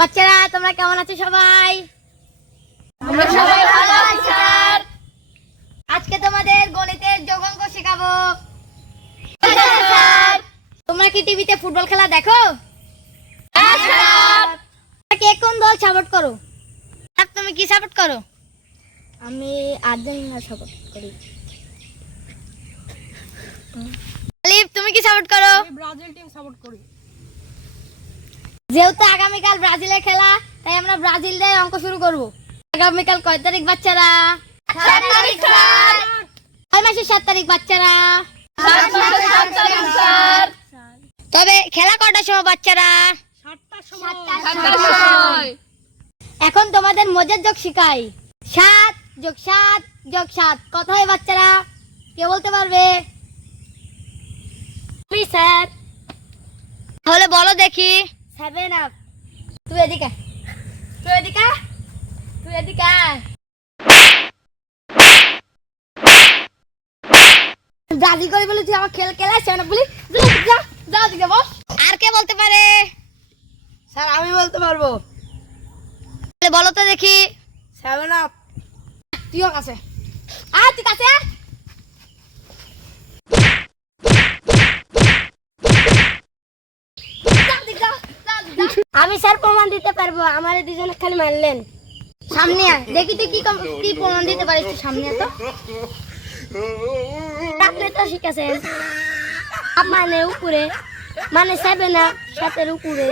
বাচ্চারা তোমরা কেমন আছো সবাই? আমরা সবাই ভালো আছি স্যার। আজকে তোমাদের গণিতের যোগ অঙ্ক শেখাবো। স্যার তোমরা কি টিভিতে ফুটবল খেলা দেখো? হ্যাঁ স্যার। কে কোন দল সাপোর্ট করো? আর তুমি কি সাপোর্ট করো? আমি আর্জেন্টিনা সাপোর্ট করি। আলিফ তুমি কি সাপোর্ট করো? আমি ব্রাজিল টিম সাপোর্ট করি। যেহেতু আগামীকাল ব্রাজিলের খেলা তাই আমরা ব্রাজিল দিয়ে অঙ্ক শুরু করব। আগামীকাল কয় তারিখ বাচ্চারা? 7 তারিখ স্যার। কয় মাসের 7 তারিখ বাচ্চারা? 7 মাসের 7 তারিখ স্যার। তবে খেলা কটার সময় বাচ্চারা? 7টার সময়। এখন তোমাদের মজার যোগ শিখাই। 7 + 7 + 7 কত হয় বাচ্চারা? কে বলতে পারবে? আমি স্যার। তাহলে বলো দেখি। 7 আপ। তুই এদিকে আয়। তুই এদিকে আয়। তুই এদিকে আয়। দাদি করে বলি তুই আমার খেলায় 7 আপ বলি। যা যা দিকে বস। আর কে বলতে পারে? স্যার আমি বলতে পারবো। তাহলে বলো তো দেখি। 7 আপ। তুইও কাছে। তুই কাছে আয়। আমি স্যার প্রমাণ দিতে পারবো। আমারে দুজনে খালি মারলেন। সামনে আয় দেখি তুই কি প্রমাণ দিতে পারিস। তুই সামনে আয় তো। রাখলে তো শিখেছে। মানে উপরে মানে 7 আপ 7 এর উপরে।